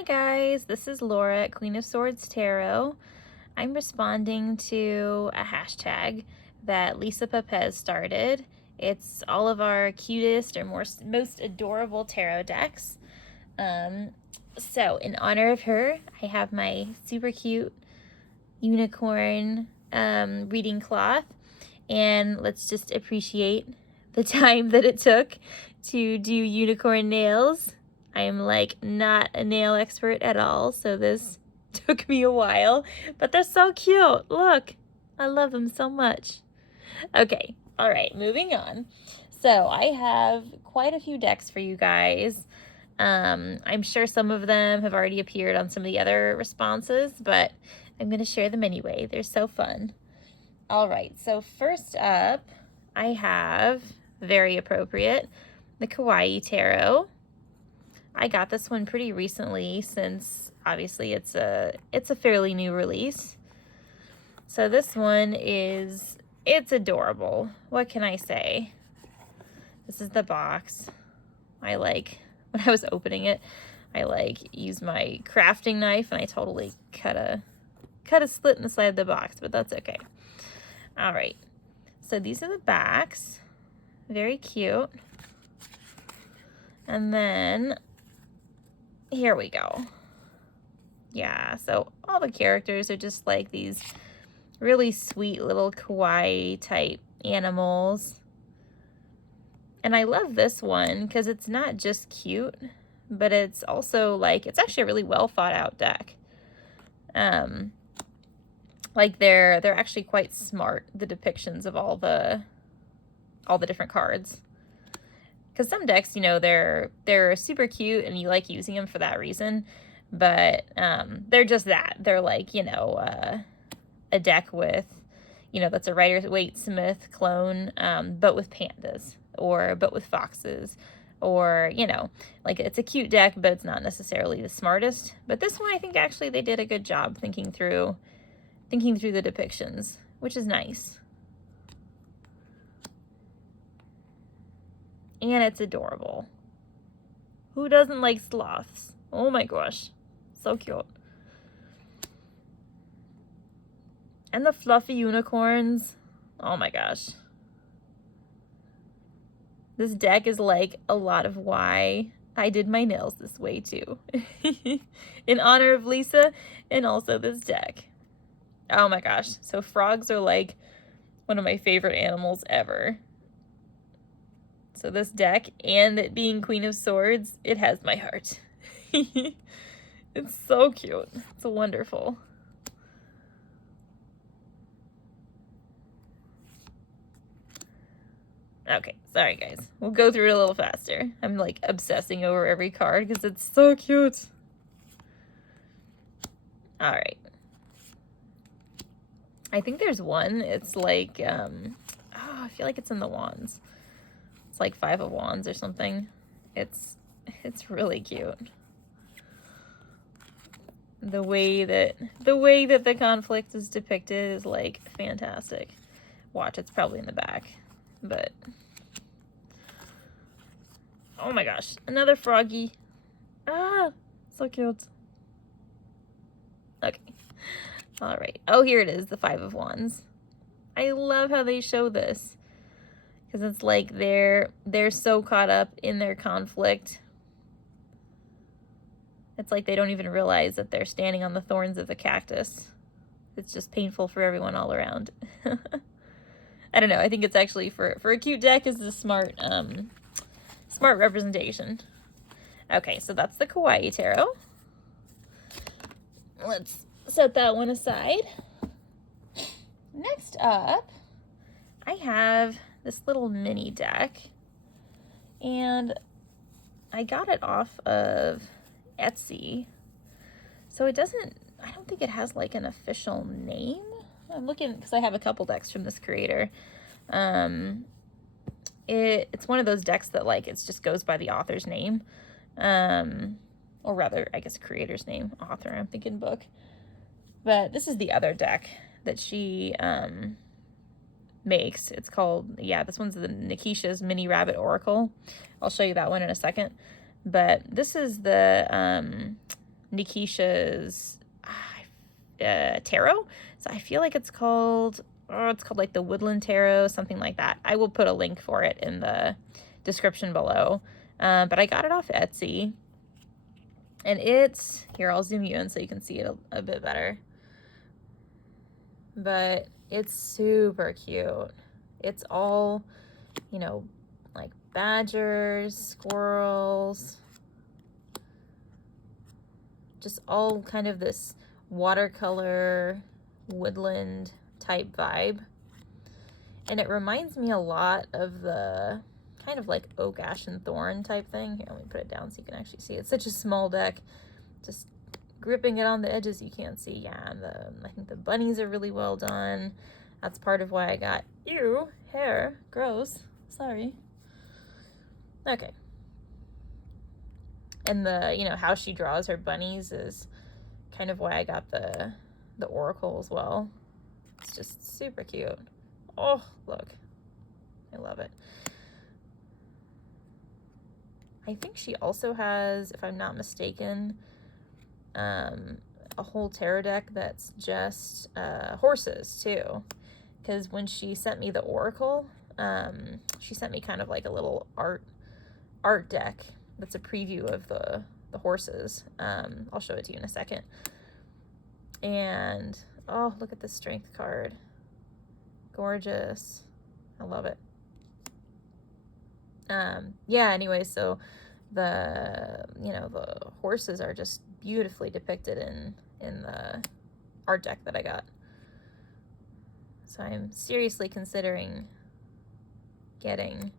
Hi guys, this is Laura at Queen of Swords Tarot. I'm responding to a hashtag that Lisa Papez started. It's all of our cutest or most adorable tarot decks. So in honor of her, I have my super cute unicorn reading cloth, and let's just appreciate the time that it took to do unicorn nails. I am like not a nail expert at all, so this took me a while, but they're so cute. Look, I love them so much. Okay, all right, moving on. So I have quite a few decks for you guys. I'm sure some of them have already appeared on some of the other responses, but I'm going to share them anyway. They're so fun. All right, so first up, I have, very appropriate, the Kawaii Tarot. I got this one pretty recently since obviously it's a fairly new release. So this one it's adorable. What can I say? This is the box. When I was opening it, I used my crafting knife and I totally cut a slit in the side of the box, but that's okay. All right. So these are the backs. Very cute. And then here we go. Yeah, so all the characters are just like these really sweet little kawaii type animals. And I love this one because it's not just cute, but it's also like, it's actually a really well thought out deck. Like they're actually quite smart, the depictions of all the different cards. Because some decks, you know, they're super cute and you like using them for that reason, but they're just that. They're like, you know, a deck with, you know, that's a Rider-Waite-Smith clone, but with pandas, or but with foxes, or, you know, like it's a cute deck, but it's not necessarily the smartest. But this one, I think actually they did a good job thinking through the depictions, which is nice. And it's adorable. Who doesn't like sloths? Oh my gosh, so cute. And the fluffy unicorns. Oh my gosh. This deck is like a lot of why I did my nails this way too. In honor of Lisa and also this deck. Oh my gosh. So frogs are like one of my favorite animals ever. So this deck, and it being Queen of Swords, it has my heart. It's so cute. It's wonderful. Okay, sorry guys. We'll go through it a little faster. I'm like obsessing over every card because it's so cute. All right. I think there's one. It's like, I feel like it's in the wands. It's like 5 of Wands or something. It's really cute. The way that the conflict is depicted is like fantastic. Watch, it's probably in the back, but oh my gosh, another froggy. Ah, so cute. Okay. All right. Oh, here it is, the 5 of Wands. I love how they show this. Because it's like they're so caught up in their conflict. It's like they don't even realize that they're standing on the thorns of the cactus. It's just painful for everyone all around. I don't know. I think it's actually for a cute deck is a smart representation. Okay, so that's the Kawaii Tarot. Let's set that one aside. Next up, I have this little mini deck, and I got it off of Etsy, so I don't think it has like an official name. I'm looking because I have a couple decks from this creator. It's one of those decks that like it just goes by the author's name, or rather I guess creator's name. Author, I'm thinking book. But this is the other deck that she makes. It's called, yeah, this one's the Nakisha's Mini Rabbit Oracle. I'll show you that one in a second. But this is the Nakisha's tarot. So I feel like it's called, like the Woodland Tarot, something like that. I will put a link for it in the description below. But I got it off Etsy. And it's, here, I'll zoom you in so you can see it a bit better. But it's super cute. It's all, you know, like badgers, squirrels, just all kind of this watercolor woodland type vibe. And it reminds me a lot of the kind of like oak, ash, and thorn type thing. Here, let me put it down so you can actually see. It's such a small deck. Just gripping it on the edges, you can't see. Yeah, and I think the bunnies are really well done. That's part of why I got, ew, hair, gross, sorry. Okay. And the, you know, how she draws her bunnies is kind of why I got the oracle as well. It's just super cute. Oh, look, I love it. I think she also has, if I'm not mistaken, a whole tarot deck that's just horses too. Because when she sent me the oracle, she sent me kind of like a little art deck that's a preview of the horses. I'll show it to you in a second. And oh, look at the strength card. Gorgeous. I love it. Yeah, anyway, so the, you know, the horses are just beautifully depicted in the art deck that I got. So I'm seriously considering getting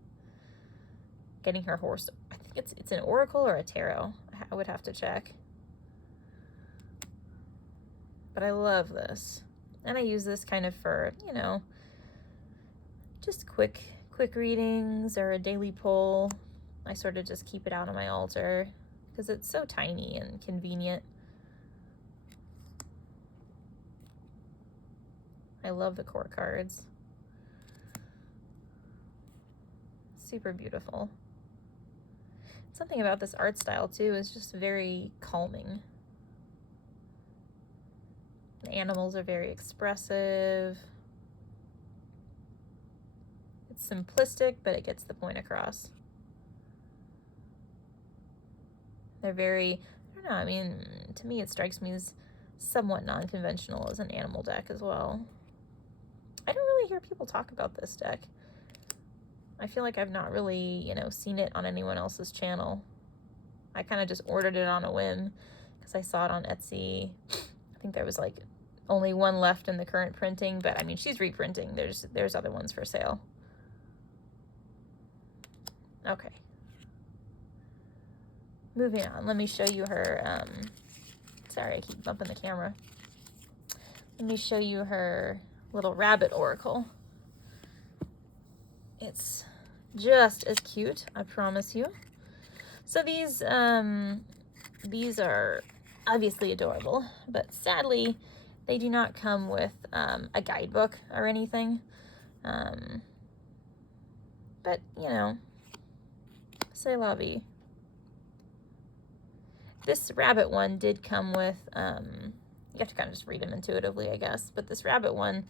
her horse. I think it's an oracle or a tarot. I would have to check. But I love this. And I use this kind of for, you know, just quick readings or a daily pull. I sort of just keep it out on my altar because it's so tiny and convenient. I love the court cards. Super beautiful. Something about this art style too is just very calming. The animals are very expressive. It's simplistic, but it gets the point across. They're very, I don't know, I mean, to me it strikes me as somewhat non-conventional as an animal deck as well. I don't really hear people talk about this deck. I feel like I've not really, you know, seen it on anyone else's channel. I kind of just ordered it on a whim because I saw it on Etsy. I think there was like only one left in the current printing, but I mean, she's reprinting. There's other ones for sale. Okay. Moving on, let me show you her, sorry, I keep bumping the camera. Let me show you her little rabbit oracle. It's just as cute, I promise you. So these are obviously adorable, but sadly, they do not come with a guidebook or anything. But, you know, c'est la vie. This rabbit one did come with, you have to kind of just read them intuitively, I guess, but this rabbit one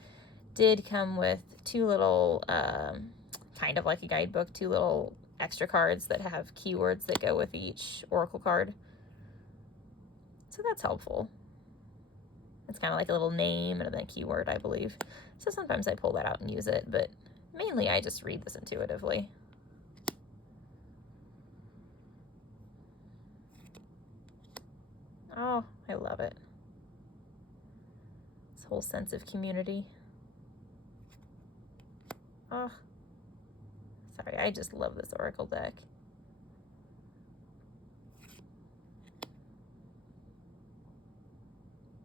did come with two little, kind of like a guidebook, two little extra cards that have keywords that go with each oracle card. So that's helpful. It's kind of like a little name and then a keyword, I believe. So sometimes I pull that out and use it, but mainly I just read this intuitively. Oh, I love it. This whole sense of community. Oh, sorry, I just love this oracle deck.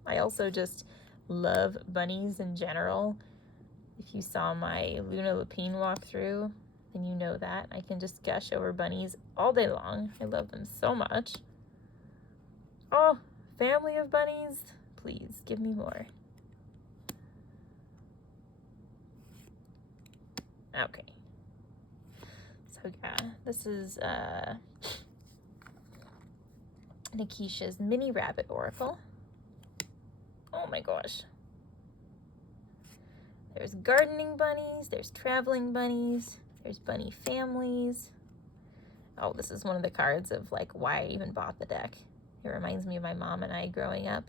I also just love bunnies in general. If you saw my Luna Lepine walkthrough, then you know that. I can just gush over bunnies all day long. I love them so much. Oh, family of bunnies, please give me more. Okay. So yeah, this is Nakisha's Mini Rabbit Oracle. Oh my gosh. There's gardening bunnies, there's traveling bunnies, there's bunny families. Oh, this is one of the cards of like why I even bought the deck. It reminds me of my mom and I growing up.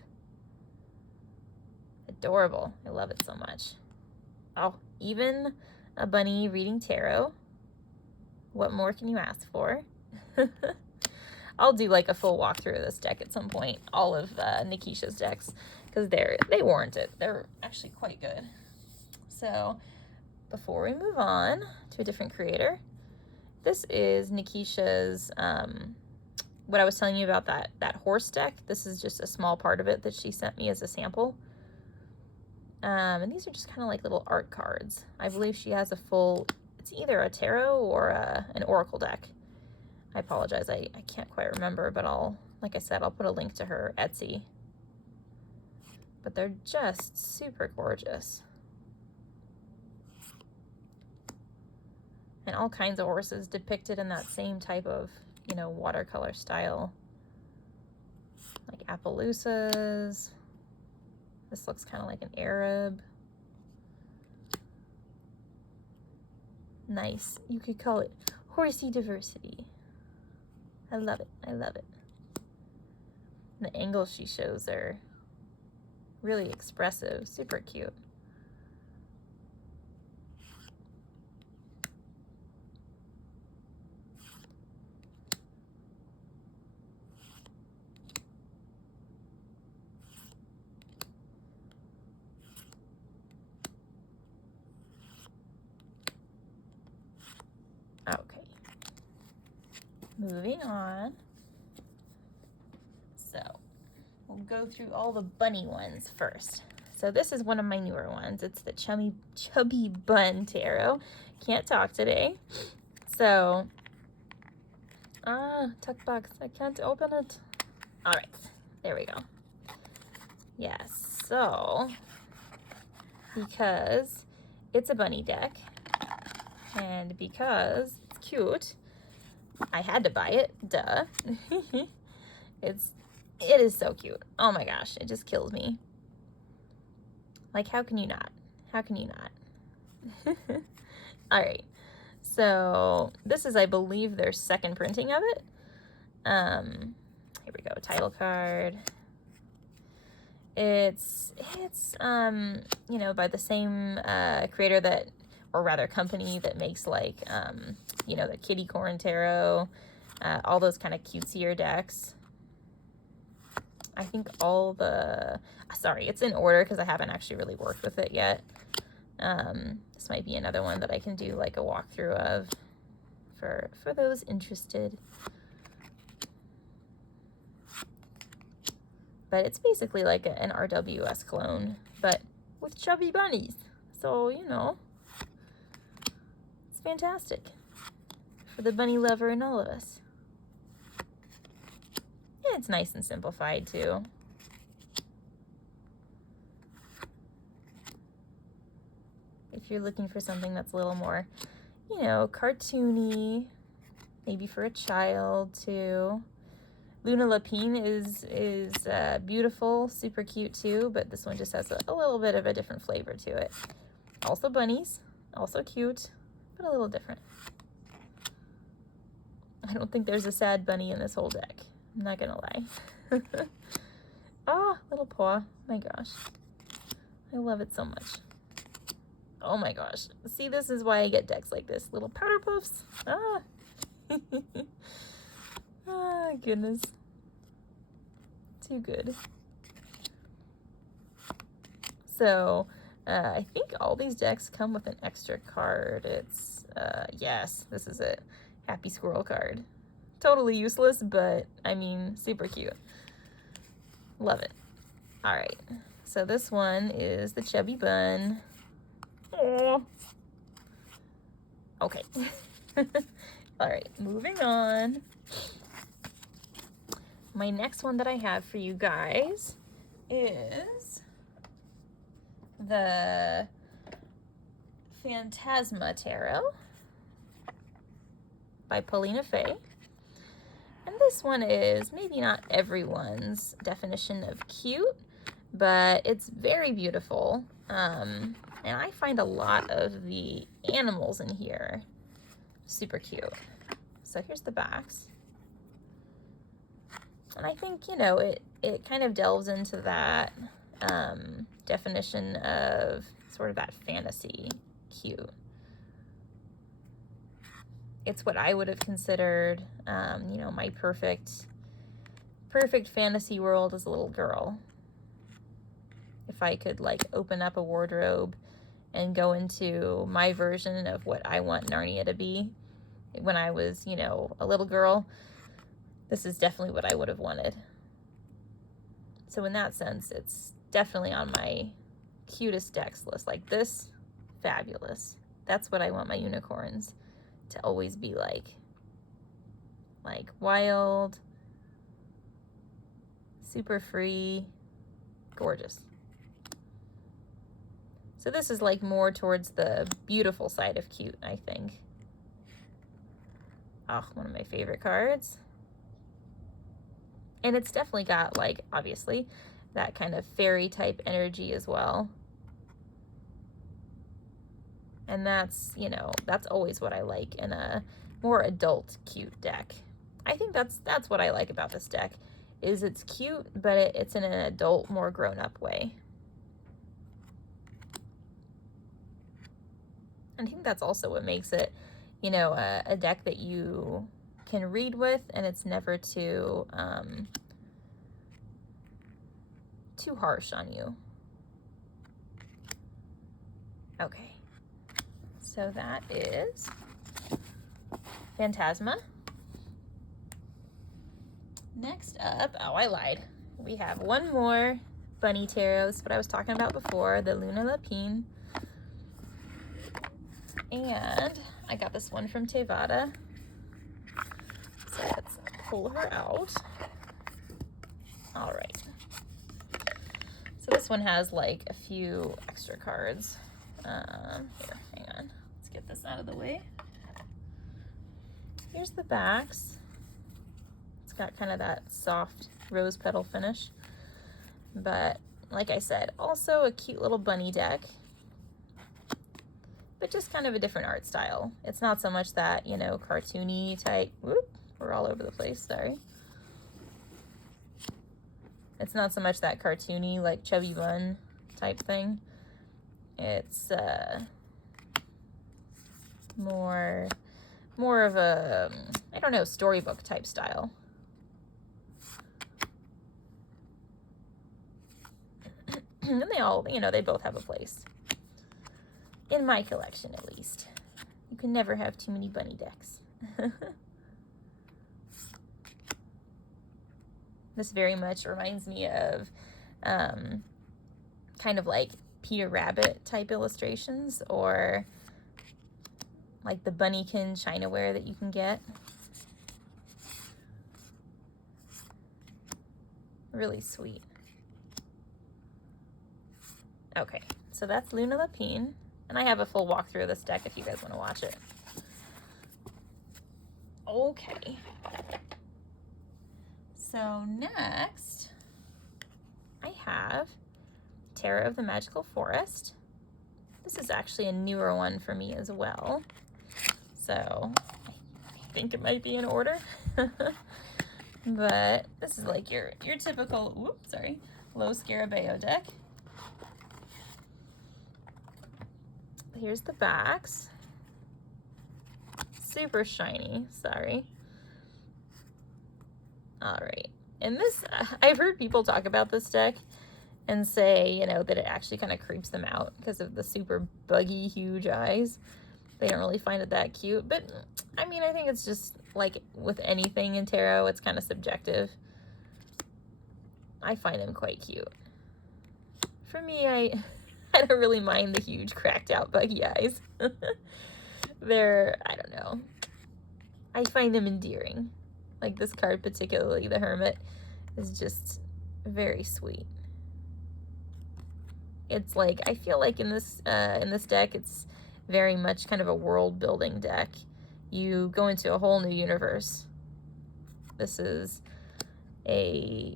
Adorable. I love it so much. Oh, even a bunny reading tarot. What more can you ask for? I'll do like a full walkthrough of this deck at some point. All of Nakisha's decks, because they warrant it. They're actually quite good. So before we move on to a different creator, this is Nakisha's, what I was telling you about that horse deck. This is just a small part of it that she sent me as a sample. And these are just kind of like little art cards. I believe she has a full, it's either a tarot or an oracle deck. I apologize, I can't quite remember, but like I said, I'll put a link to her Etsy. But they're just super gorgeous. And all kinds of horses depicted in that same type of, you know, watercolor style. Like Appaloosas. This looks kind of like an Arab. Nice. You could call it horsey diversity. I love it. I love it. And the angles she shows are really expressive. Super cute. Okay. Moving on. So we'll go through all the bunny ones first. So this is one of my newer ones. It's the Chubby Bun Tarot. Can't talk today. So, tuck box. I can't open it. All right, there we go. Yes, so because it's a bunny deck and because it's cute, I had to buy it. Duh. It is so cute. Oh my gosh, it just kills me. Like, how can you not? How can you not? All right. So this is, I believe, their second printing of it. Here we go. Title card. It's you know, by the same creator that, or rather company that makes like, you know, the Kitty Corn Tarot, all those kind of cutesier decks. I think all the, sorry, it's in order because I haven't actually really worked with it yet. This might be another one that I can do like a walkthrough of for those interested. But it's basically like an RWS clone, but with chubby bunnies. So, you know, it's fantastic for the bunny lover in all of us. And it's nice and simplified too. If you're looking for something that's a little more, you know, cartoony, maybe for a child too. Luna Lepine is beautiful, super cute too, but this one just has a little bit of a different flavor to it. Also bunnies, also cute, but a little different. I don't think there's a sad bunny in this whole deck. I'm not gonna lie. Ah, little paw. My gosh. I love it so much. Oh my gosh. See, this is why I get decks like this. Little powder puffs. Ah. Ah, goodness. Too good. So, I think all these decks come with an extra card. It's, yes, this is it. Happy Squirrel card. Totally useless, but, I mean, super cute. Love it. All right. So this one is the Chubby Bun. Aww. Okay. All right, moving on. My next one that I have for you guys is the Phantasma Tarot by Paulina Faye. And this one is maybe not everyone's definition of cute, but it's very beautiful. And I find a lot of the animals in here super cute. So here's the backs. And I think, you know, it kind of delves into that definition of sort of that fantasy cute. It's what I would have considered, you know, my perfect fantasy world as a little girl. If I could like open up a wardrobe and go into my version of what I want Narnia to be when I was, you know, a little girl, this is definitely what I would have wanted. So in that sense, it's definitely on my cutest decks list. Like this, fabulous. That's what I want my unicorns to always be like. Like wild, super free, gorgeous. So this is like more towards the beautiful side of cute, I think. Oh, one of my favorite cards. And it's definitely got, like, obviously, that kind of fairy type energy as well. And that's, you know, that's always what I like in a more adult cute deck. I think that's what I like about this deck, is it's cute, but it's in an adult, more grown-up way. And I think that's also what makes it, you know, a deck that you can read with, and it's never too harsh on you. Okay, so that is Phantasma. Next up, oh, I lied. We have one more bunny tarot. This is what I was talking about before, the Luna Lepine. And I got this one from Tevada. So let's pull her out. All right. So this one has like a few extra cards. Here, hang on. Let's get this out of the way. Here's the backs. It's got kind of that soft rose petal finish. But like I said, also a cute little bunny deck. But just kind of a different art style. It's not so much that, you know, cartoony type. Whoop, we're all over the place, sorry. It's not so much that cartoony, like Chubby Bun type thing. It's more of a, I don't know, storybook type style. And they all, you know, they both have a place. In my collection, at least. You can never have too many bunny decks. This very much reminds me of kind of like Peter Rabbit type illustrations, or like the bunnykin Chinaware that you can get. Really sweet. Okay, so that's Luna Lepine. And I have a full walkthrough of this deck if you guys want to watch it. Okay. So next, I have Tarot of the Magical Forest. This is actually a newer one for me as well. So I think it might be in order. But this is like your typical, whoops, sorry, low Scarabeo deck. Here's the backs. Super shiny, sorry. All right, and this, I've heard people talk about this deck and say, you know, that it actually kind of creeps them out because of the super buggy, huge eyes. They don't really find it that cute, but I mean, I think it's just like with anything in tarot, it's kind of subjective. I find them quite cute. For me, I don't really mind the huge cracked out buggy eyes. They're, I don't know. I find them endearing. Like this card particularly, the Hermit, is just very sweet. It's like, I feel like in this deck, it's very much kind of a world building deck. You go into a whole new universe. This is a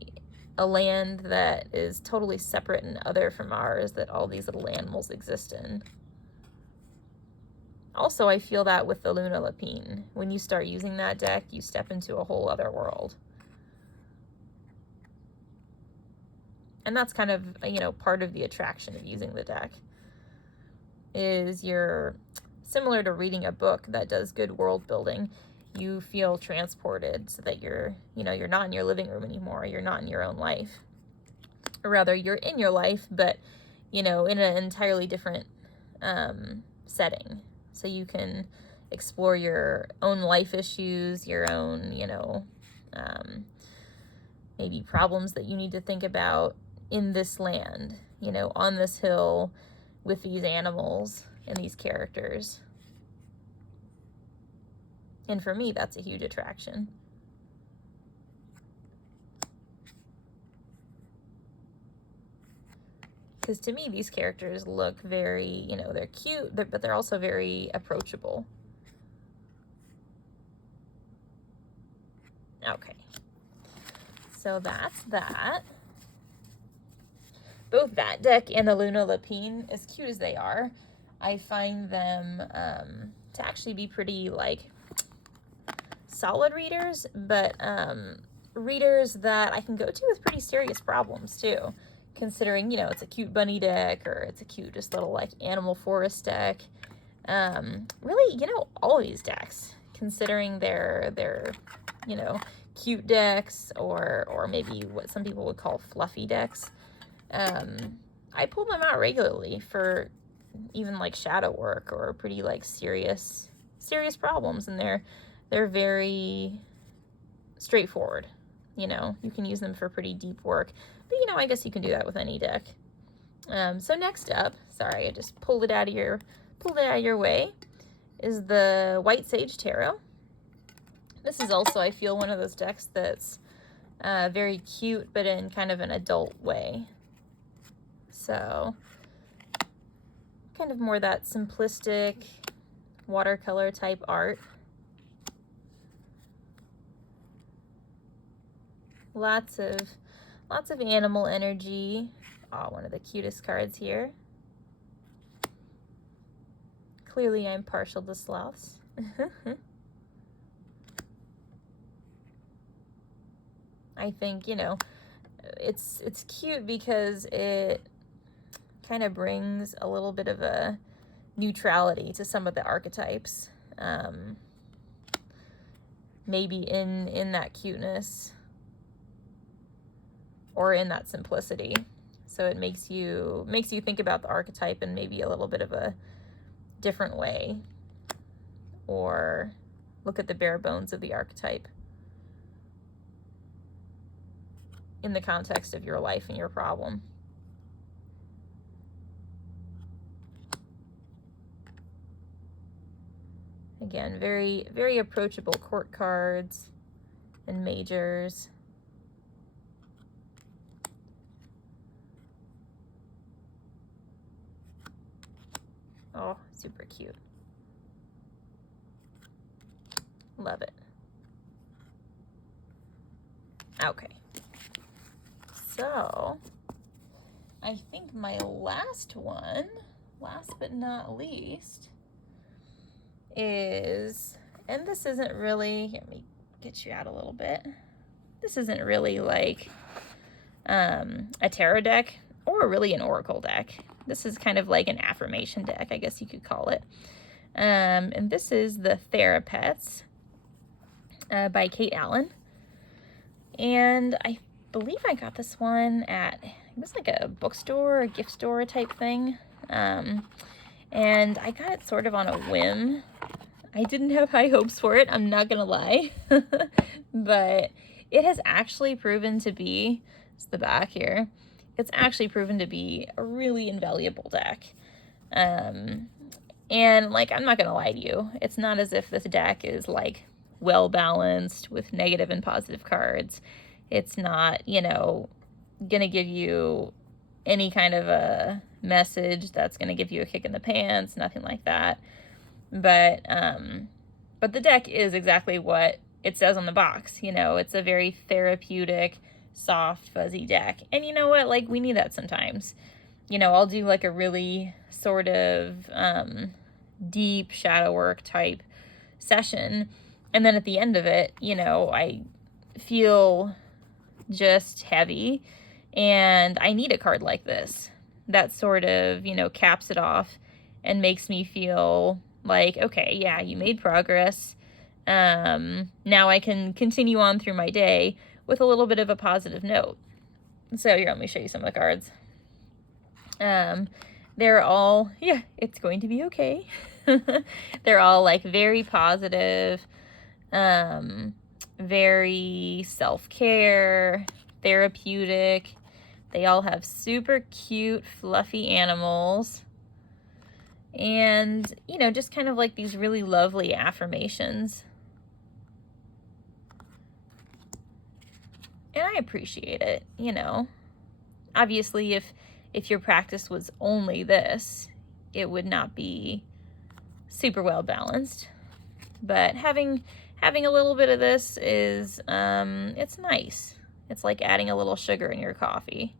land that is totally separate and other from ours, that all these little animals exist in. Also, I feel that with the Luna Lepine. When you start using that deck, you step into a whole other world. And that's kind of, you know, part of the attraction of using the deck, is you're similar to reading a book that does good world building. You feel transported, so that you're, you know, you're not in your living room anymore. You're not in your own life. Or rather, you're in your life, but, you know, in an entirely different setting. So you can explore your own life issues, your own, you know, maybe problems that you need to think about in this land, you know, on this hill with these animals and these characters. And for me, that's a huge attraction. Because to me, these characters look very, you know, they're cute, but they're also very approachable. Okay. So that's that. Both that deck and the Luna Lepine, as cute as they are, I find them to actually be pretty, like, solid readers, but readers that I can go to with pretty serious problems, too. Considering, you know, it's a cute bunny deck, or it's a cute just little, like, animal forest deck. Really, you know, all these decks, considering they're you know, cute decks, or maybe what some people would call fluffy decks. I pull them out regularly for even like shadow work or pretty like serious problems, and they're very straightforward. You know, you can use them for pretty deep work, but you know, I guess you can do that with any deck. So next up, sorry, I just pulled it out of your way, is the White Sage Tarot. This is also, I feel, one of those decks that's very cute, but in kind of an adult way. So kind of more that simplistic watercolor type art. Lots of animal energy. Oh, one of the cutest cards here. Clearly I'm partial to sloths. I think, you know, it's cute because it kind of brings a little bit of a neutrality to some of the archetypes. Maybe in that cuteness or in that simplicity. So it makes you think about the archetype in maybe a little bit of a different way, or look at the bare bones of the archetype in the context of your life and your problem. Again, very, very approachable court cards and majors. Oh, super cute. Love it. Okay. So, I think my last one, last but not least, is, and this isn't really, let me get you out a little bit. This isn't really like a tarot deck or really an oracle deck. This is kind of like an affirmation deck, I guess you could call it. And this is the Therapets by Kate Allen. And I believe I got this one at, it was like a bookstore, a gift store type thing. And I got it sort of on a whim. I didn't have high hopes for it, I'm not gonna lie. But it has actually proven to be, it's the back here, it's actually proven to be a really invaluable deck. And like, I'm not gonna lie to you, it's not as if this deck is like well balanced with negative and positive cards. It's not, you know, gonna give you any kind of a message that's gonna give you a kick in the pants, nothing like that. But the deck is exactly what it says on the box. You know, it's a very therapeutic, soft, fuzzy deck. And you know what? Like, we need that sometimes. You know, I'll do like a really sort of deep shadow work type session. And then at the end of it, you know, I feel just heavy. And I need a card like this that sort of, you know, caps it off and makes me feel like, okay, yeah, you made progress. Now I can continue on through my day with a little bit of a positive note. So here, let me show you some of the cards. They're all, yeah, it's going to be okay. They're all like very positive, very self-care, therapeutic. They all have super cute, fluffy animals. And, you know, just kind of like these really lovely affirmations. And I appreciate it, you know. Obviously, if your practice was only this, it would not be super well balanced. But having a little bit of this is, it's nice. It's like adding a little sugar in your coffee.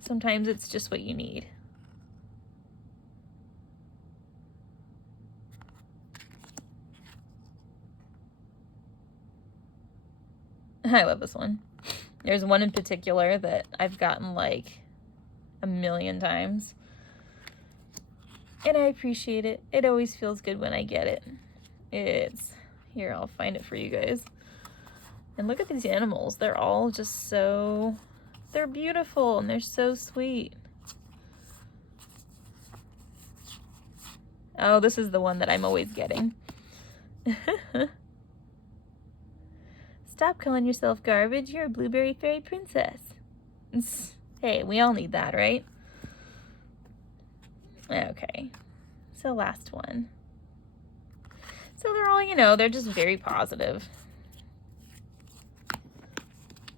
Sometimes it's just what you need. I love this one. There's one in particular that I've gotten like a million times. And I appreciate it. It always feels good when I get it. It's, here, I'll find it for you guys. And look at these animals. They're all just so, they're beautiful and they're so sweet. Oh, this is the one that I'm always getting. Stop calling yourself garbage. You're a blueberry fairy princess. Hey, we all need that, right? Okay. So last one. So they're all, you know, they're just very positive.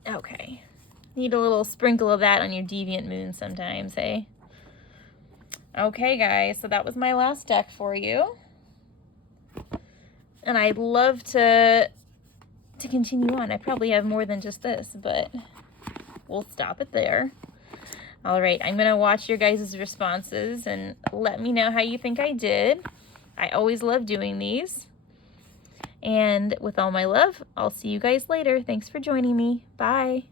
Okay. Need a little sprinkle of that on your deviant moon sometimes, hey? Okay, guys, so that was my last deck for you. And I'd love to continue on. I probably have more than just this, but we'll stop it there. All right, I'm gonna watch your guys' responses and let me know how you think I did. I always love doing these. And with all my love, I'll see you guys later. Thanks for joining me. Bye.